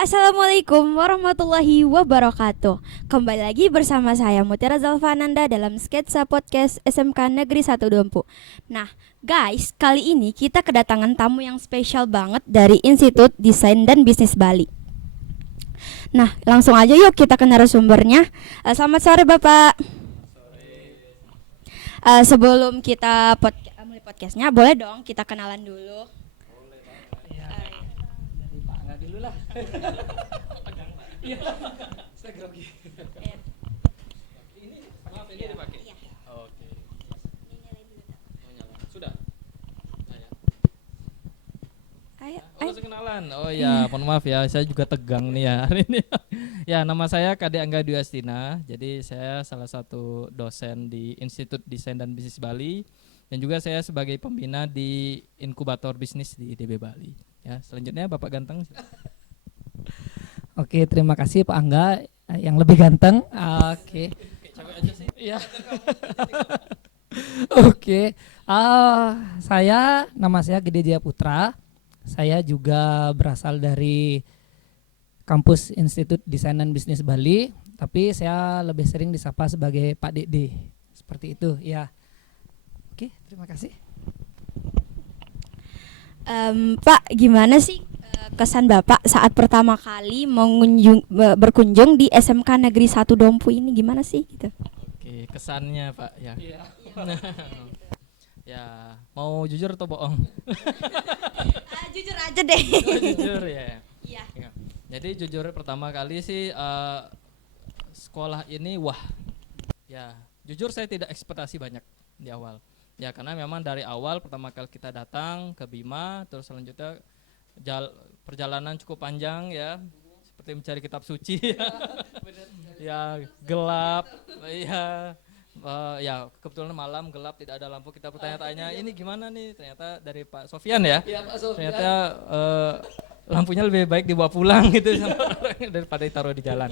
Assalamualaikum warahmatullahi wabarakatuh. Kembali lagi bersama saya Mutiara Zalfananda dalam Sketsa Podcast SMK Negeri 1 Dompu. Nah, guys, kali ini kita kedatangan tamu yang spesial banget dari Institut Desain dan Bisnis Bali. Nah, langsung aja yuk kita ke narasumbernya. Selamat sore Bapak. Sebelum kita mulai podcastnya, boleh dong kita kenalan dulu. Dulu lah. Iya. Saya grogi. Ini maaf ini dipakai. Iya. Oke. Sudah. Langsung kenalan. Oh ya, mohon maaf ya, saya juga tegang nih ya hari ini. Ya, nama saya Kade Angga Dwi Astina. Jadi saya salah satu dosen di Institut Desain dan Bisnis Bali dan juga saya sebagai pembina di inkubator bisnis di IDB Bali. Ya, selanjutnya Bapak Ganteng. Oke, terima kasih Pak Angga yang lebih ganteng. Oke. Capek aja sih. Iya. Oke. Nama saya Gede Jaya Putra. Saya juga berasal dari kampus Institut Desain dan Bisnis Bali, tapi saya lebih sering disapa sebagai Pak Dede. Seperti itu, ya. Oke, terima kasih. Pak, gimana sih kesan Bapak saat pertama kali berkunjung di SMK Negeri 1 Dompu ini, gimana sih gitu? Oke, kesannya Pak ya. Iya. Ya, mau jujur atau bohong? Jujur aja deh. Jujur ya. Iya. Ya. Jadi jujur pertama kali sih sekolah ini ya jujur saya tidak ekspektasi banyak di awal. Ya karena memang dari awal pertama kali kita datang ke Bima, terus selanjutnya perjalanan cukup panjang ya, seperti mencari kitab suci. Ya gelap, ya kebetulan malam gelap tidak ada lampu, kita bertanya-tanya ini gimana nih, ternyata dari Pak Sofyan ya. Iya, Pak Sofyan. Ternyata lampunya lebih baik dibawa pulang gitu daripada ditaruh di jalan.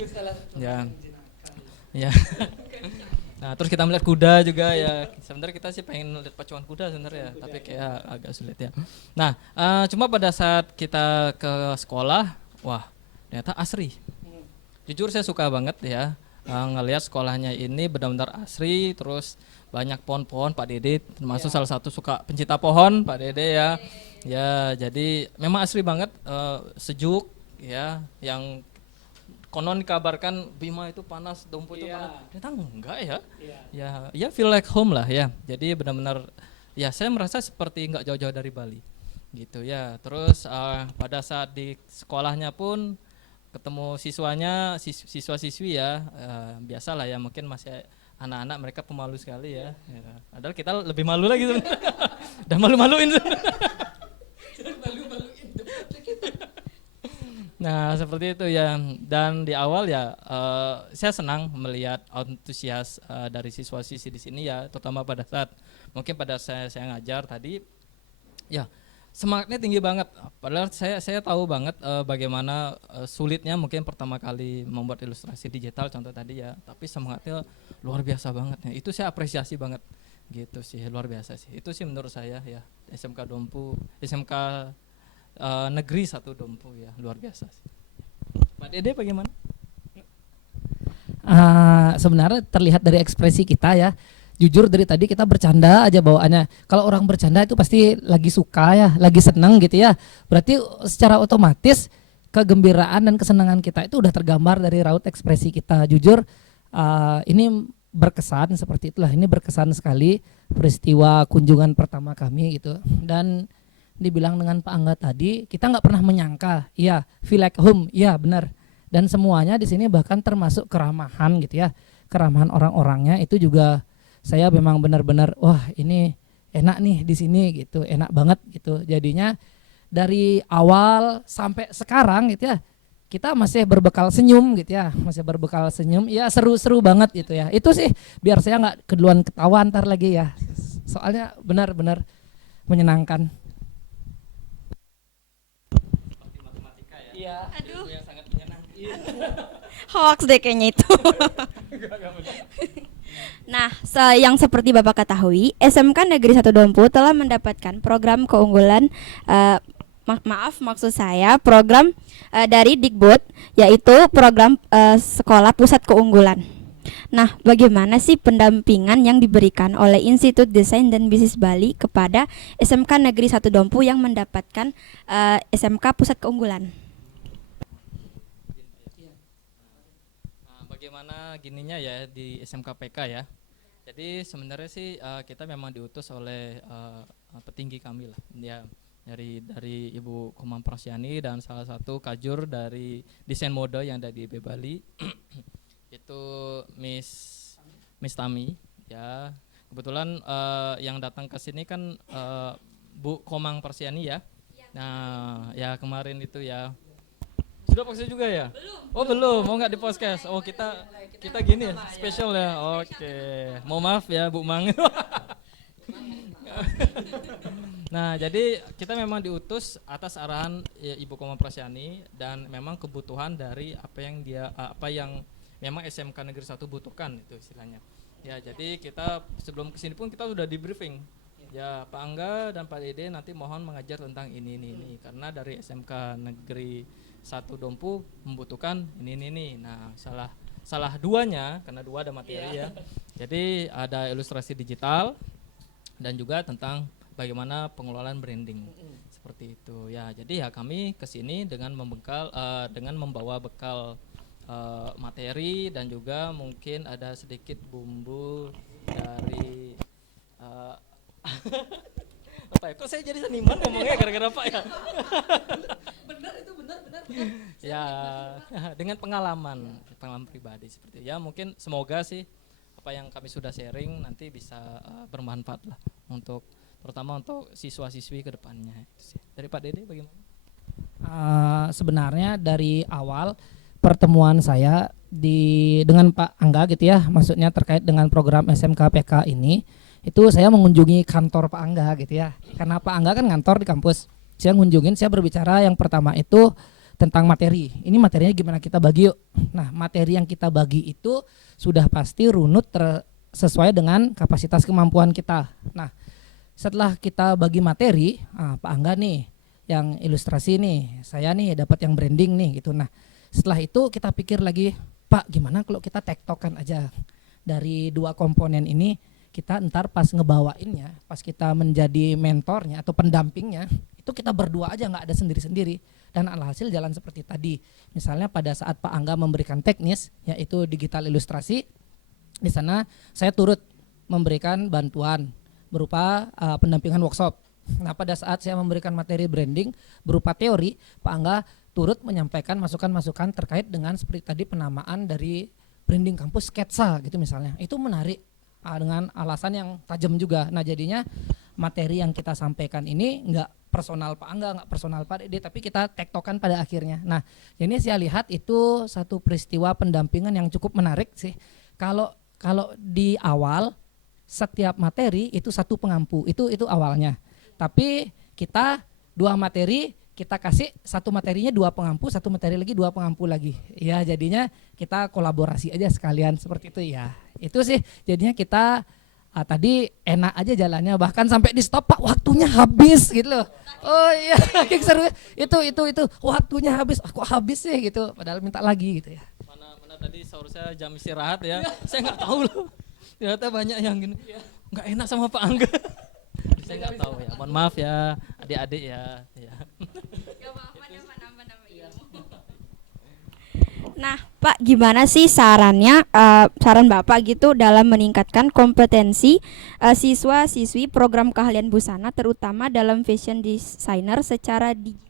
Ya. Ya. Nah, terus kita melihat kuda juga ya. Sebenarnya kita sih pengen lihat pacuan kuda sebenarnya, tapi kayak agak sulit ya. Nah, cuma pada saat kita ke sekolah, ternyata asri. Jujur saya suka banget ya ngelihat sekolahnya ini benar-benar asri, terus banyak pohon-pohon Pak Dede, termasuk salah satu suka pencinta pohon Pak Dede ya. Ya, jadi memang asri banget, sejuk ya, yang konon dikabarkan Bima itu panas, Dompu itu panas. Ternyata enggak ya. Ya feel like home lah ya. Jadi benar-benar ya saya merasa seperti enggak jauh-jauh dari Bali. Gitu ya. Terus pada saat di sekolahnya pun ketemu siswa-siswi ya, biasalah ya, mungkin masih anak-anak, mereka pemalu sekali ya. Padahal kita lebih malu lagi sebenarnya. Udah malu-maluin. Nah seperti itu ya, dan di awal ya saya senang melihat antusias dari siswa-siswi di sini ya, terutama pada saat mungkin pada saya ngajar tadi ya, semangatnya tinggi banget. Padahal saya tahu banget bagaimana sulitnya mungkin pertama kali membuat ilustrasi digital contoh tadi ya, tapi semangatnya luar biasa banget ya. Itu saya apresiasi banget gitu sih, luar biasa sih. Itu sih menurut saya ya, SMK Negeri 1 Dompu ya, luar biasa. Pak Dede bagaimana? Sebenarnya terlihat dari ekspresi kita ya. Jujur dari tadi kita bercanda aja bawaannya. Kalau orang bercanda itu pasti lagi suka ya, lagi seneng gitu ya. Berarti secara otomatis kegembiraan dan kesenangan kita itu udah tergambar dari raut ekspresi kita. Jujur ini berkesan seperti itulah. Ini berkesan sekali peristiwa kunjungan pertama kami gitu. Dan dibilang dengan Pak Angga tadi, kita nggak pernah menyangka, iya, feel like home, iya benar. Dan semuanya di sini bahkan termasuk keramahan gitu ya, keramahan orang-orangnya itu juga saya memang benar-benar, wah ini enak nih di sini gitu, enak banget gitu. Jadinya dari awal sampai sekarang gitu ya, kita masih berbekal senyum gitu ya, masih berbekal senyum, ya seru-seru banget gitu ya. Itu sih biar saya nggak keduluan ketawa ntar lagi ya, soalnya benar-benar menyenangkan. Iya. Aduh. Yang sangat menyenangkan. Hoax deh kayaknya itu. Nah, yang seperti Bapak ketahui, SMK Negeri 1 Dompu telah mendapatkan program keunggulan maaf maksud saya program dari Dikbud, yaitu program Sekolah Pusat Keunggulan. Nah, bagaimana sih pendampingan yang diberikan oleh Institut Desain dan Bisnis Bali kepada SMK Negeri 1 Dompu yang mendapatkan SMK Pusat Keunggulan? Bagaimana gininya ya di SMK PK ya. Jadi sebenarnya sih kita memang diutus oleh petinggi kami lah, ya dari Ibu Komang Prasyani dan salah satu kajur dari desain mode yang ada di IB Bali itu Miss Tami ya. Kebetulan yang datang ke sini kan Bu Komang Prasyani ya. Nah ya kemarin itu ya sudah podcast juga ya? Oh belum, mau nggak di podcast? Oh kita gini ya, spesial ya. Oke, mau maaf ya Bu Mang. Nah jadi kita memang diutus atas arahan ya, Ibu Komang Prasyani dan memang kebutuhan dari apa yang memang SMK Negeri 1 butuhkan itu istilahnya. Ya jadi kita sebelum kesini pun kita sudah di briefing. Ya Pak Angga dan Pak Dede nanti mohon mengajar tentang ini karena dari SMK Negeri 1 Dompu membutuhkan ini. Nah salah duanya karena dua ada materi ya. Jadi ada ilustrasi digital dan juga tentang bagaimana pengelolaan branding seperti itu ya. Jadi ya kami kesini dengan membawa bekal materi dan juga mungkin ada sedikit bumbu dari apa ya? Kok saya jadi seniman ngomongnya gara-gara apa ya? Benar. Ya, dengan pengalaman pribadi seperti itu. Ya mungkin semoga sih apa yang kami sudah sharing nanti bisa bermanfaat lah terutama untuk siswa-siswi ke depannya. Dari Pak Dede bagaimana? Sebenarnya dari awal pertemuan saya dengan Pak Angga gitu ya, maksudnya terkait dengan program SMK PK ini, itu saya mengunjungi kantor Pak Angga gitu ya. Karena Pak Angga kan ngantor di kampus. Saya berbicara yang pertama itu tentang materi. Ini materinya gimana kita bagi yuk. Nah, materi yang kita bagi itu sudah pasti runut sesuai dengan kapasitas kemampuan kita. Nah, setelah kita bagi materi, Pak Angga nih yang ilustrasi nih, saya nih dapat yang branding nih gitu. Nah, setelah itu kita pikir lagi, Pak, gimana kalau kita tektokan aja dari dua komponen ini, kita ntar pas ngebawainnya, pas kita menjadi mentornya atau pendampingnya, itu kita berdua aja, nggak ada sendiri-sendiri. Dan alhasil jalan seperti tadi. Misalnya pada saat Pak Angga memberikan teknis, yaitu digital ilustrasi, di sana saya turut memberikan bantuan berupa pendampingan workshop. Nah, pada saat saya memberikan materi branding berupa teori, Pak Angga turut menyampaikan masukan-masukan terkait dengan seperti tadi penamaan dari branding kampus sketsa gitu misalnya. Itu menarik dengan alasan yang tajam juga. Nah, jadinya materi yang kita sampaikan ini enggak personal Pak Angga, enggak personal Pak Dede, tapi kita tektokan pada akhirnya. Nah, ini saya lihat itu satu peristiwa pendampingan yang cukup menarik sih. Kalau di awal setiap materi itu satu pengampu, itu awalnya. Tapi kita dua materi kita kasih, satu materinya dua pengampu, satu materi lagi dua pengampu lagi. Ya jadinya kita kolaborasi aja sekalian seperti itu ya. Itu sih jadinya kita tadi enak aja jalannya, bahkan sampai di stop, Pak waktunya habis gitu loh. Oh iya seru itu waktunya habis, aku habis sih gitu, padahal minta lagi gitu ya. Mana tadi seharusnya jam istirahat ya, saya nggak tahu loh. Ternyata banyak yang gini, nggak enak sama Pak Angga. Saya nggak tahu ya, mohon maaf ya adik-adik ya. Nah, Pak, gimana sih saran Bapak gitu dalam meningkatkan kompetensi siswa-siswi program keahlian busana, terutama dalam fashion designer secara Mulai,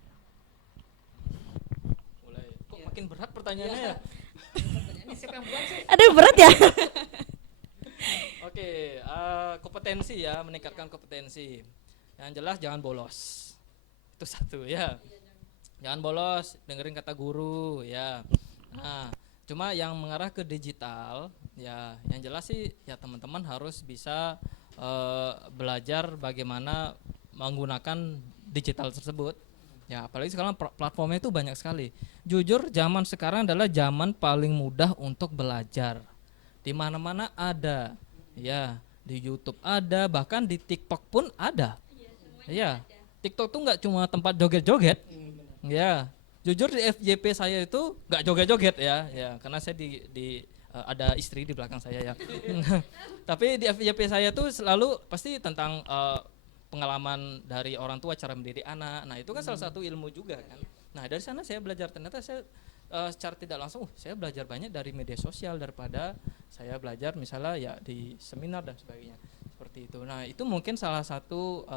kok makin berat pertanyaannya ya? Aduh, berat ya. Oke, kompetensi ya, meningkatkan kompetensi. Yang jelas jangan bolos. Itu satu ya. Jangan bolos, dengerin kata guru ya. Nah, cuma yang mengarah ke digital ya, yang jelas sih ya teman-teman harus bisa belajar bagaimana menggunakan digital tersebut. Ya, apalagi sekarang platformnya itu banyak sekali. Jujur, zaman sekarang adalah zaman paling mudah untuk belajar. Di mana-mana ada. Ya, di YouTube ada, bahkan di TikTok pun ada. Iya. TikTok tuh nggak cuma tempat joget-joget. Ya, jujur di FYP saya itu nggak joget-joget ya, karena saya ada istri di belakang saya ya. Tapi di FYP saya tuh selalu pasti tentang pengalaman dari orang tua cara mendidik anak. Nah itu kan salah satu ilmu juga kan. Nah dari sana saya belajar, ternyata saya secara tidak langsung saya belajar banyak dari media sosial daripada saya belajar misalnya ya di seminar dan sebagainya seperti itu. Nah itu mungkin salah satu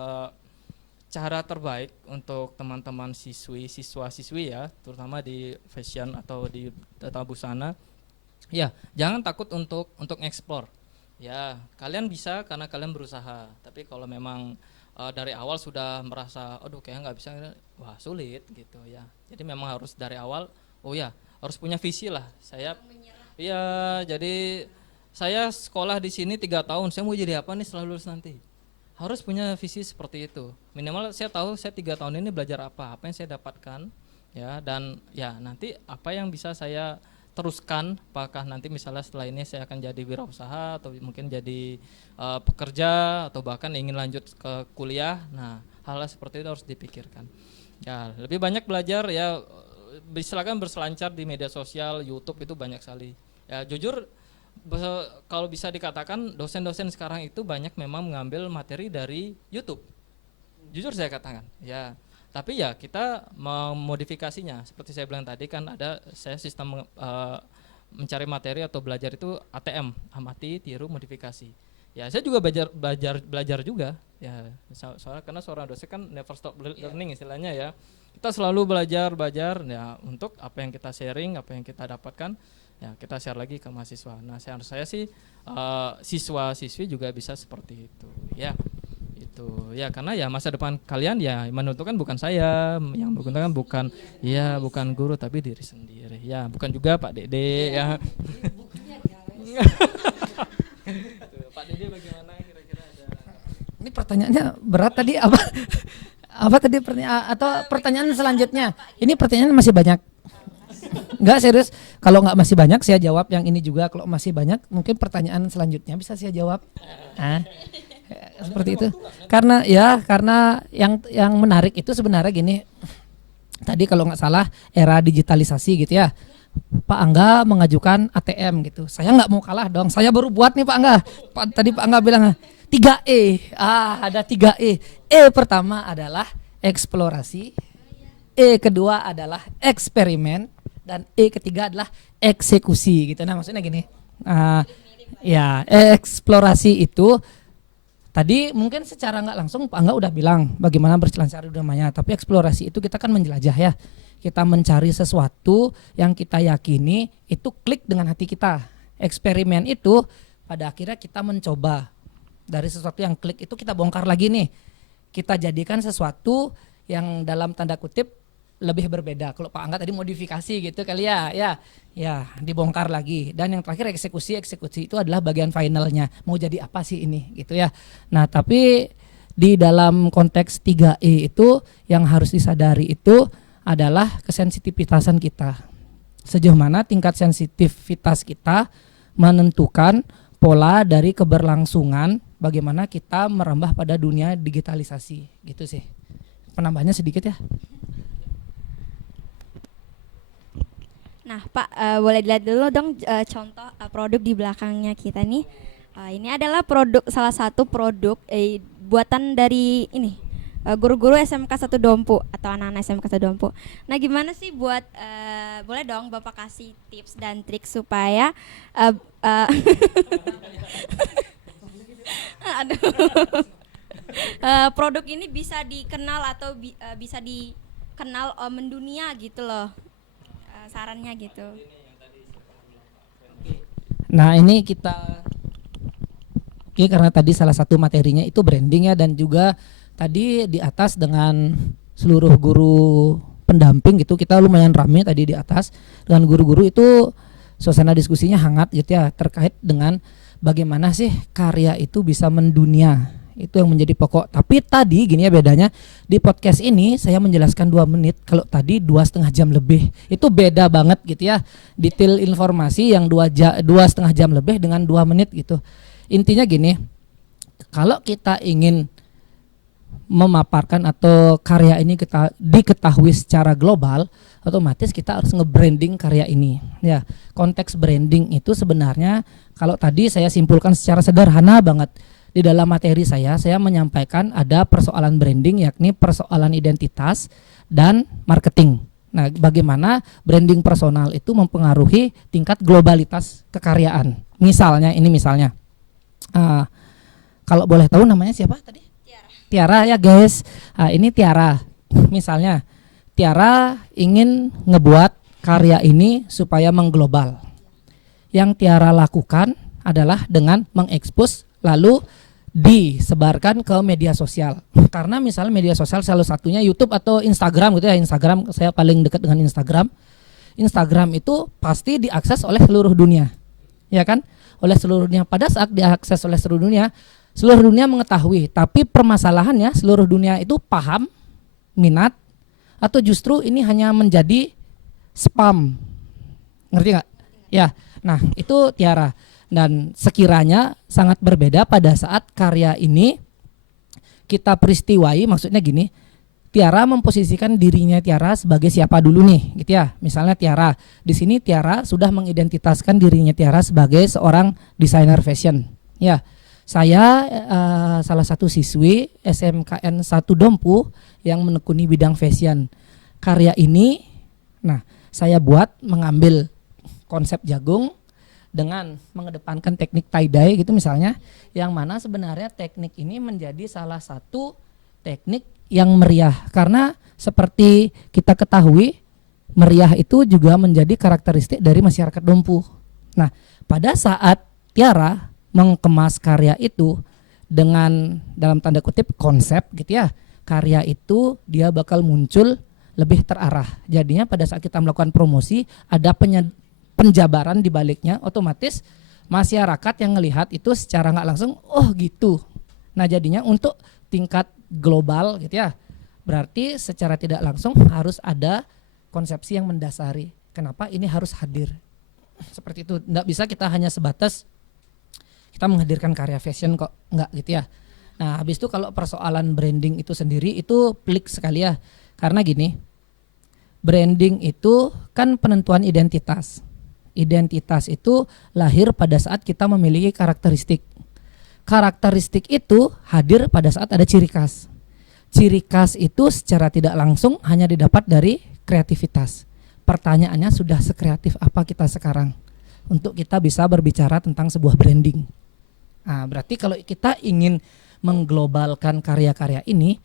cara terbaik untuk teman-teman siswa-siswi ya, terutama di fashion atau di tata busana. Ya jangan takut untuk explore. Ya kalian bisa karena kalian berusaha. Tapi kalau memang dari awal sudah merasa, aduh kayaknya nggak bisa, wah sulit gitu ya. Jadi memang harus dari awal. Oh ya, harus punya visi lah. Iya, jadi saya sekolah di sini 3 tahun. Saya mau jadi apa nih setelah lulus nanti? Harus punya visi seperti itu. Minimal saya tahu saya 3 tahun ini belajar apa yang saya dapatkan, ya. Dan ya nanti apa yang bisa saya teruskan. Apakah nanti misalnya setelah ini saya akan jadi wirausaha atau mungkin jadi pekerja atau bahkan ingin lanjut ke kuliah. Nah, hal seperti itu harus dipikirkan. Ya, lebih banyak belajar ya. Silakan berselancar di media sosial, YouTube itu banyak sekali. Ya jujur kalau bisa dikatakan dosen-dosen sekarang itu banyak memang mengambil materi dari YouTube. Jujur saya katakan, ya. Tapi ya kita memodifikasinya. Seperti saya bilang tadi kan saya sistem mencari materi atau belajar itu ATM, amati, tiru, modifikasi. Ya saya juga belajar juga. Ya soalnya karena seorang dosen kan never stop learning istilahnya ya. Kita selalu belajar ya untuk apa yang kita sharing, apa yang kita dapatkan ya kita share lagi ke mahasiswa. Nah saya sih siswa-siswi juga bisa seperti itu ya. Itu ya karena ya masa depan kalian ya menentukan bukan saya, yang menentukan bukan guru tapi diri sendiri ya, bukan juga Pak Dede ya. Pak Dede bagaimana kira-kira ada? Ini pertanyaannya berat tadi apa? Apa tadi pertanyaan selanjutnya? Ini pertanyaan masih banyak. Enggak serius. Kalau enggak masih banyak saya jawab yang ini juga. Kalau masih banyak mungkin pertanyaan selanjutnya bisa saya jawab. Seperti itu. Karena yang menarik itu sebenarnya gini. Tadi kalau enggak salah era digitalisasi gitu ya. Pak Angga mengajukan ATM gitu. Saya enggak mau kalah dong. Saya baru buat nih Pak Angga. Tadi Pak Angga bilang 3E. Ada 3E. E pertama adalah eksplorasi, E kedua adalah eksperimen, dan E ketiga adalah eksekusi gitu. Nah maksudnya gini, ya eksplorasi itu tadi mungkin secara nggak langsung Pak Angga udah bilang bagaimana berselancar di dunia, tapi eksplorasi itu kita kan menjelajah ya, kita mencari sesuatu yang kita yakini itu klik dengan hati kita. Eksperimen itu pada akhirnya kita mencoba dari sesuatu yang klik itu kita bongkar lagi nih. Kita jadikan sesuatu yang dalam tanda kutip lebih berbeda. Kalau Pak Angga tadi modifikasi gitu kali ya dibongkar lagi. Dan yang terakhir eksekusi itu adalah bagian finalnya. Mau jadi apa sih ini gitu ya. Nah tapi di dalam konteks 3E itu yang harus disadari itu adalah kesensitivitasan kita. Sejauh mana tingkat sensitivitas kita menentukan pola dari keberlangsungan bagaimana kita merambah pada dunia digitalisasi gitu sih. Penambahannya sedikit ya. Nah Pak, boleh dilihat dulu dong contoh produk di belakangnya kita nih. Ini adalah salah satu produk buatan dari ini guru-guru SMK 1 Dompu atau anak-anak SMK 1 Dompu. Nah gimana sih buat boleh dong Bapak kasih tips dan trik supaya produk ini bisa dikenal atau bisa dikenal mendunia gitu loh, sarannya gitu. Nah ini karena tadi salah satu materinya itu branding ya, dan juga tadi di atas dengan seluruh guru pendamping gitu kita lumayan rame tadi di atas dengan guru-guru itu suasana diskusinya hangat gitu ya, terkait dengan bagaimana sih karya itu bisa mendunia. Itu yang menjadi pokok. Tapi tadi gini ya bedanya, di podcast ini saya menjelaskan 2 menit, kalau tadi 2,5 jam lebih. Itu beda banget gitu ya. Detail informasi yang 2,5 jam lebih dengan 2 menit gitu. Intinya gini, kalau kita ingin memaparkan atau karya ini kita diketahui secara global, otomatis kita harus nge-branding karya ini. Ya, konteks branding itu sebenarnya kalau tadi saya simpulkan secara sederhana banget di dalam materi saya menyampaikan ada persoalan branding, yakni persoalan identitas dan marketing. Nah, bagaimana branding personal itu mempengaruhi tingkat globalitas kekaryaan. Misalnya, kalau boleh tahu namanya siapa tadi? Tiara ya guys. Ini Tiara. Misalnya, Tiara ingin ngebuat karya ini supaya mengglobal. Yang Tiara lakukan adalah dengan mengekspos lalu disebarkan ke media sosial. Karena misalnya media sosial salah satunya YouTube atau Instagram gitu ya. Instagram, saya paling dekat dengan Instagram. Instagram itu pasti diakses oleh seluruh dunia. Ya kan? Oleh seluruh dunia. Pada saat diakses oleh seluruh dunia mengetahui. Tapi permasalahannya seluruh dunia itu paham, minat, atau justru ini hanya menjadi spam. Ngerti nggak? Ya. Nah, itu Tiara. Dan sekiranya sangat berbeda pada saat karya ini kita peristiwai, maksudnya gini, Tiara memposisikan dirinya Tiara sebagai siapa dulu nih, gitu ya. Misalnya Tiara, di sini Tiara sudah mengidentitaskan dirinya Tiara sebagai seorang desainer fashion. Ya, saya salah satu siswi SMKN 1 Dompu yang menekuni bidang fashion. Karya ini, nah saya buat mengambil konsep jagung dengan mengedepankan teknik tie-dye gitu misalnya, yang mana sebenarnya teknik ini menjadi salah satu teknik yang meriah karena seperti kita ketahui meriah itu juga menjadi karakteristik dari masyarakat Dompu. Nah, pada saat Tiara mengemas karya itu dengan dalam tanda kutip konsep gitu ya, karya itu dia bakal muncul lebih terarah. Jadinya pada saat kita melakukan promosi ada penjabaran di baliknya, otomatis masyarakat yang melihat itu secara nggak langsung, oh gitu. Nah jadinya untuk tingkat global gitu ya, berarti secara tidak langsung harus ada konsepsi yang mendasari. Kenapa ini harus hadir? Seperti itu, nggak bisa kita hanya sebatas kita menghadirkan karya fashion kok, nggak gitu ya. Nah habis itu kalau persoalan branding itu sendiri itu pelik sekali ya, karena gini, branding itu kan penentuan identitas. Identitas itu lahir pada saat kita memiliki karakteristik. Karakteristik itu hadir pada saat ada ciri khas. Ciri khas itu secara tidak langsung hanya didapat dari kreativitas. Pertanyaannya sudah sekreatif apa kita sekarang untuk kita bisa berbicara tentang sebuah branding. Nah, berarti kalau kita ingin mengglobalkan karya-karya ini,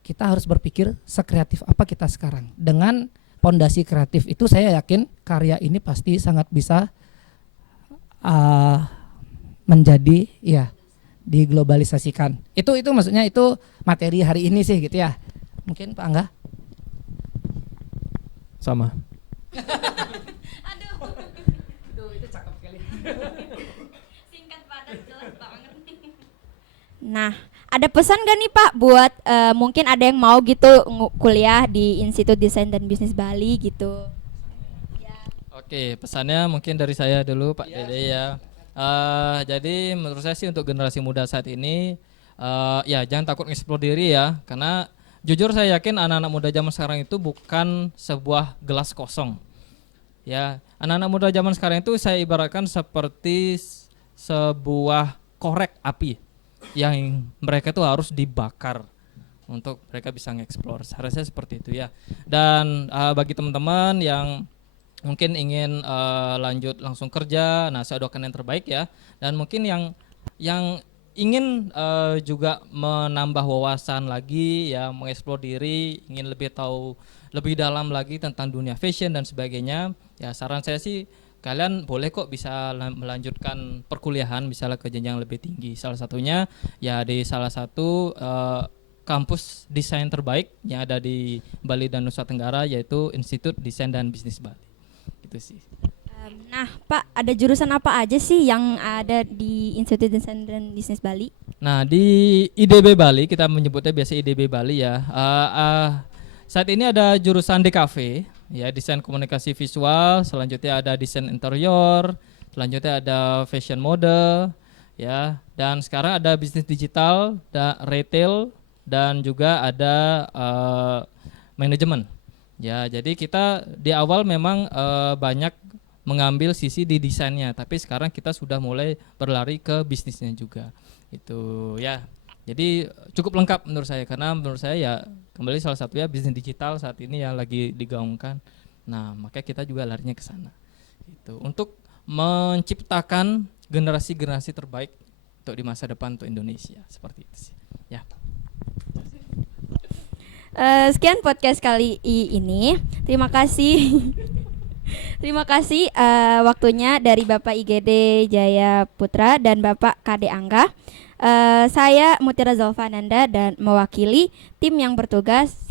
kita harus berpikir sekreatif apa kita sekarang. Dengan fondasi kreatif itu saya yakin karya ini pasti sangat bisa menjadi ya diglobalisasikan. Itu maksudnya itu materi hari ini sih gitu ya. Mungkin Pak Angga? Sama. Itu cakep sekali. Singkat padat jelas banget. Nah, ada pesan gak nih Pak buat mungkin ada yang mau gitu kuliah di Institut Desain dan Bisnis Bali gitu. Oke, pesannya mungkin dari saya dulu Pak Dede ya. Jadi menurut saya sih untuk generasi muda saat ini ya jangan takut nge-explore diri ya, karena jujur saya yakin anak-anak muda zaman sekarang itu bukan sebuah gelas kosong. Ya, anak-anak muda zaman sekarang itu saya ibaratkan seperti sebuah korek api yang mereka tuh harus dibakar untuk mereka bisa nge-explore. Harusnya seperti itu ya. Dan bagi teman-teman yang mungkin ingin lanjut langsung kerja, nah saya doakan yang terbaik ya. Dan mungkin yang ingin juga menambah wawasan lagi ya, mengeksplor diri, ingin lebih tahu lebih dalam lagi tentang dunia fashion dan sebagainya, ya saran saya sih kalian boleh kok bisa melanjutkan perkuliahan misalnya ke jenjang lebih tinggi. Salah satunya ya di salah satu kampus desain terbaik yang ada di Bali dan Nusa Tenggara, yaitu Institut Desain dan Bisnis Bali. Gitu sih. Nah Pak, ada jurusan apa aja sih yang ada di Institut Desain dan Bisnis Bali? Nah di IDB Bali, kita menyebutnya biasa IDB Bali ya, saat ini ada jurusan DKV ya, desain komunikasi visual, selanjutnya ada desain interior, selanjutnya ada fashion model ya, dan sekarang ada bisnis digital, ada retail dan juga ada manajemen. Ya, jadi kita di awal memang banyak mengambil sisi di desainnya, tapi sekarang kita sudah mulai berlari ke bisnisnya juga. Itu ya. Jadi cukup lengkap menurut saya, karena menurut saya ya kembali salah satunya bisnis digital saat ini yang lagi digaungkan. Nah, makanya kita juga larinya ke sana. Itu untuk menciptakan generasi-generasi terbaik untuk di masa depan untuk Indonesia, seperti itu sih. Ya. Sekian podcast kali ini. Terima kasih. Terima kasih waktunya dari Bapak IGD Jaya Putra dan Bapak KD Angga. Saya Mutiara Zalfananda dan mewakili tim yang bertugas.